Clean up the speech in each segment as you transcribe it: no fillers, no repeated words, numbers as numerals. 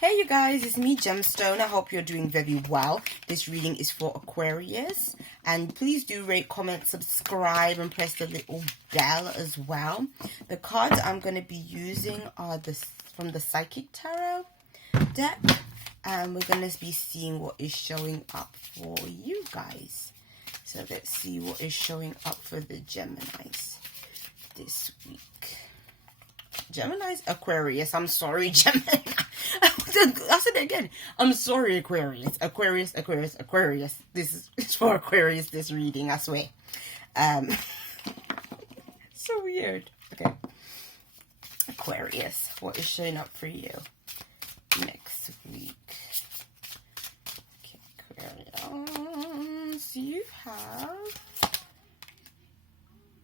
Hey you guys, it's me Gemstone. I hope you're doing very well. This reading is for Aquarius, and please do rate, comment, subscribe, and press the little bell as well. The cards I'm going to be using are from the Psychic Tarot deck, and we're going to be seeing what is showing up for you guys. So let's see what is showing up for the Geminis this week. Geminis, Aquarius. I'm sorry, Gemini. I said it again. I'm sorry, Aquarius. Aquarius. This is for Aquarius, this reading, I swear. So weird. Okay. Aquarius, what is showing up for you next week? Okay, Aquarius. You have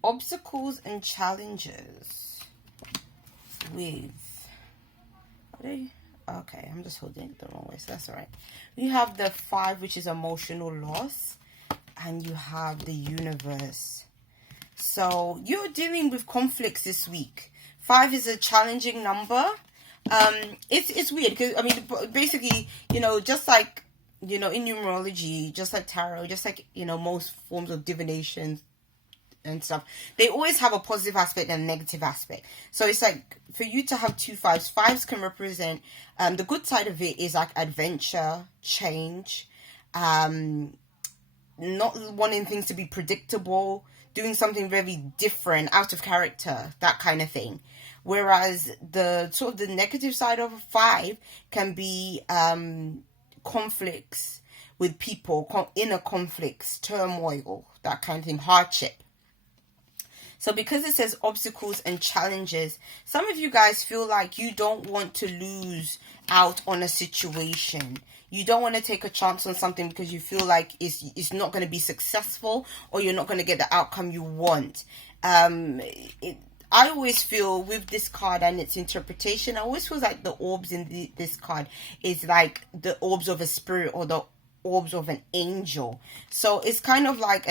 obstacles and challenges with... Okay, I'm just holding it the wrong way, so that's all right. You have the 5, which is emotional loss, and you have the universe. So you're dealing with conflicts this week. 5 is a challenging number. It's weird because, I mean, basically, just like, in numerology, just like tarot, just like, most forms of divination and stuff, they always have a positive aspect and a negative aspect. So it's like, for you to have 2 5s, 5s can represent, the good side of it is like adventure, change, not wanting things to be predictable, doing something very different, out of character, that kind of thing. Whereas the sort of the negative side of a 5 can be conflicts with people, inner conflicts, turmoil, that kind of thing, hardship. So because it says obstacles and challenges, some of you guys feel like you don't want to lose out on a situation. You don't want to take a chance on something because you feel like it's not going to be successful, or you're not going to get the outcome you want. I always feel with this card and its interpretation, I always feel like the orbs in this card is like the orbs of a spirit or the orbs of an angel. So it's kind of like,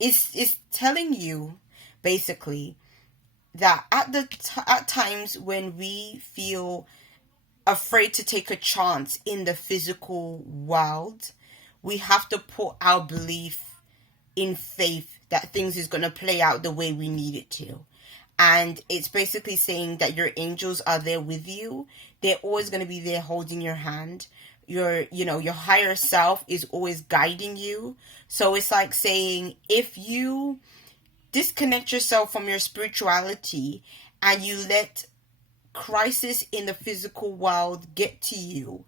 it's telling you basically that at times when we feel afraid to take a chance in the physical world, we have to put our belief in faith that things is going to play out the way we need it to. And it's basically saying that your angels are there with you. They're always going to be there holding your hand. Your higher self is always guiding you. So it's like saying, if you disconnect yourself from your spirituality and you let crisis in the physical world get to you,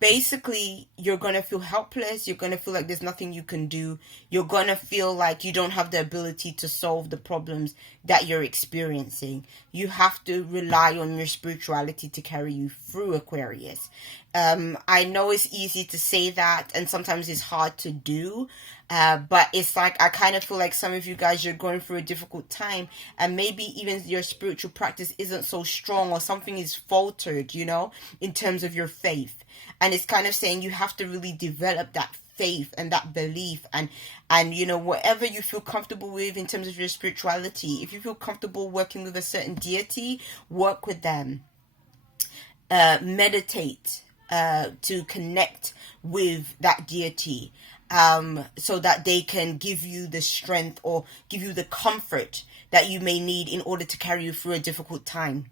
basically you're going to feel helpless. You're going to feel like there's nothing you can do. You're going to feel like you don't have the ability to solve the problems that you're experiencing. You have to rely on your spirituality to carry you through, Aquarius. I know it's easy to say that, and sometimes it's hard to do, but it's like, I kind of feel like some of you guys, you're going through a difficult time, and maybe even your spiritual practice isn't so strong, or something is faltered, in terms of your faith. And it's kind of saying you have to really develop that faith and that belief, and whatever you feel comfortable with in terms of your spirituality. If you feel comfortable working with a certain deity, work with them. Meditate to connect with that deity, so that they can give you the strength or give you the comfort that you may need in order to carry you through a difficult time.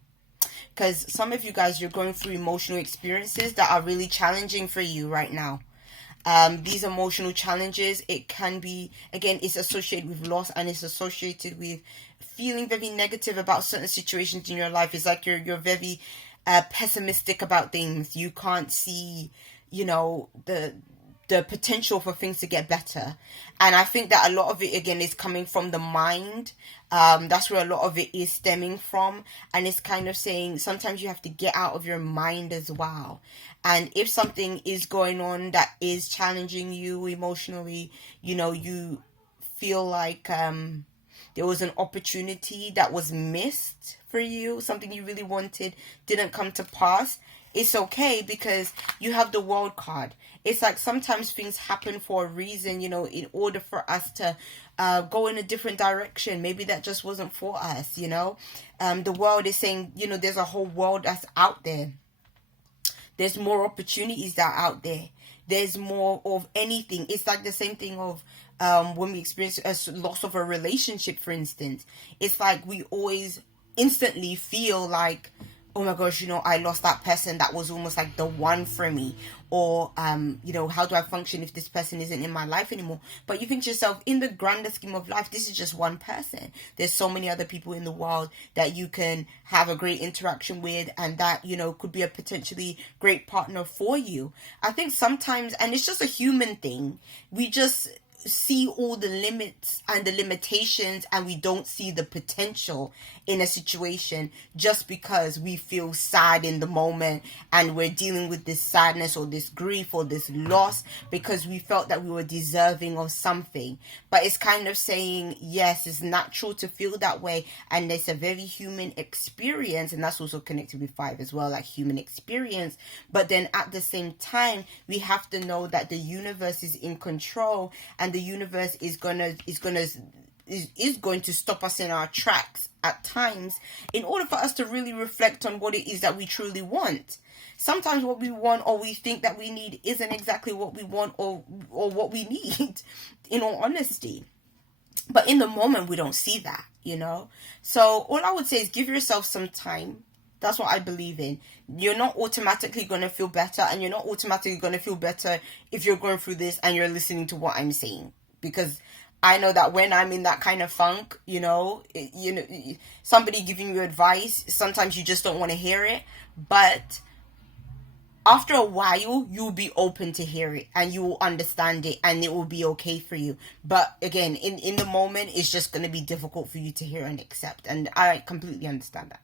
Because some of you guys, you're going through emotional experiences that are really challenging for you right now. These emotional challenges, it can be, again, it's associated with loss, and it's associated with feeling very negative about certain situations in your life. It's like you're very pessimistic about things. You can't see, the potential for things to get better. And I think that a lot of it, again, is coming from the mind. That's where a lot of it is stemming from. And it's kind of saying sometimes you have to get out of your mind as well. And if something is going on that is challenging you emotionally, you feel like there was an opportunity that was missed for you, something you really wanted didn't come to pass, it's okay, because you have the World card. It's like sometimes things happen for a reason, in order for us to go in a different direction. Maybe that just wasn't for us, The world is saying, there's a whole world that's out there. There's more opportunities that are out there. There's more of anything. It's like the same thing of when we experience a loss of a relationship, for instance. It's like we always instantly feel like, oh my gosh, you know, I lost that person that was almost like the one for me. Or, you know, how do I function if this person isn't in my life anymore? But you think to yourself, in the grander scheme of life, this is just one person. There's so many other people in the world that you can have a great interaction with, and that, you know, could be a potentially great partner for you. I think sometimes, and it's just a human thing, we just see all the limits and the limitations, and we don't see the potential in a situation just because we feel sad in the moment, and we're dealing with this sadness or this grief or this loss because we felt that we were deserving of something. But it's kind of saying, yes, it's natural to feel that way, and it's a very human experience, and that's also connected with 5 as well, like human experience. But then at the same time, we have to know that the universe is in control, and the universe is going to stop us in our tracks at times in order for us to really reflect on what it is that we truly want. Sometimes what we want or we think that we need isn't exactly what we want or what we need, in all honesty. But in the moment, we don't see that, you know. So all I would say is give yourself some time. That's what I believe in. You're not automatically going to feel better, and you're not automatically going to feel better if you're going through this and you're listening to what I'm saying. Because I know that when I'm in that kind of funk, you know, somebody giving you advice, sometimes you just don't want to hear it. But after a while, you'll be open to hear it, and you will understand it, and it will be okay for you. But again, in the moment, it's just going to be difficult for you to hear and accept. And I completely understand that.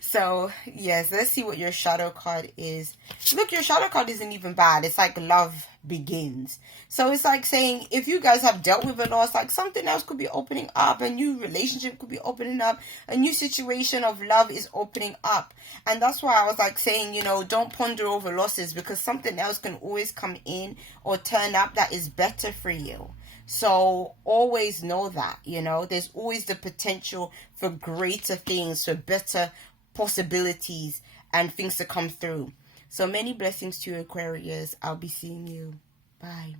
So, yes, let's see what your shadow card is. Look, your shadow card isn't even bad. It's like love begins. So it's like saying, if you guys have dealt with a loss, like something else could be opening up, a new relationship could be opening up, a new situation of love is opening up. And that's why I was like saying, you know, don't ponder over losses, because something else can always come in or turn up that is better for you. So always know that, you know, there's always the potential for greater things, for better possibilities and things to come through. So many blessings to you, Aquarius. I'll be seeing you. Bye.